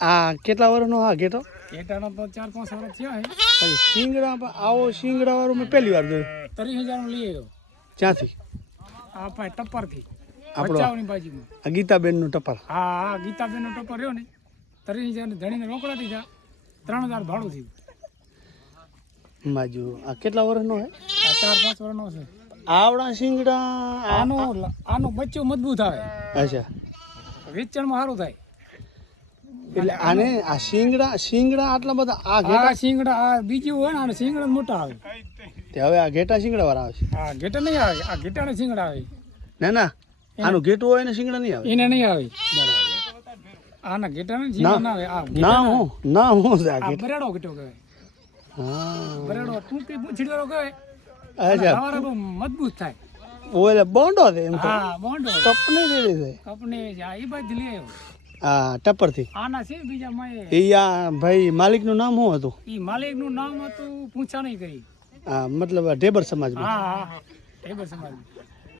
આ કેટલા વર્ષનો હા ઘેટો? ઘેટાનો તો 4-5 વર્ષ થયા હે. પછી શિંગડા આવો શિંગડા વાળું મેં પહેલી વાર જોયું. 30,000 નો લઈ આવ્યો. ક્યાંથી? આ ભાઈ ટપ્પરથી આપણો ભચાઉની બાજુમાં. આ ગીતાબેનનું ટપાલ. હા હા ગીતાબેનનો ટપ્પર રહ્યો ને 30,000 ને ધણીને રોકડા દીધા 3,000 ભાડું થયું. બાજુ આ કેટલા વર્ષનો હે? આ 4-5 વર્ષનો છે. આવડા શિંગડા આનું બચ્ચું મજબૂત આવે. અચ્છા વેચાણમાં સારું થાય. એટલે આને આ શિંગડા આટલા બધા આ આ ઘેટા શિંગડા આ બીજું હોય ને આને શિંગડા મોટા આવે. તે હવે આ ઘેટા શિંગડા વાળા આવે છે? હા ઘેટા નહીં આવે. આ ઘેટાને શિંગડા આવે. ના ના આનું ઘેટું હોય ને શિંગડા નહીં આવે. એને નહીં આવે. બરાબર. આના ઘેટાને શિંગડા ના આવે. આ ના હું છે આ આ ઘેટ? બરાડો ઘેટો કહેવાય. હા બરાડો ટૂંકી પૂંછડીવાળો કહેવાય. અચ્છા સવારે બહુ મજબૂત થાય. ઓલે બોન્ડો છે એમ તો હા બોંડો કપને દે છે. કપને આ એ બાજુ લઈ આવ્યો. આ ટપરથી આના છે બીજા માં એ આ ભાઈ માલિકનું નામ શું હતું? એ માલિકનું નામ હતું પૂછા નહીં કરી. આ મતલબ ઢેબર સમાજમાં. હા હા ટેબર સમાજ.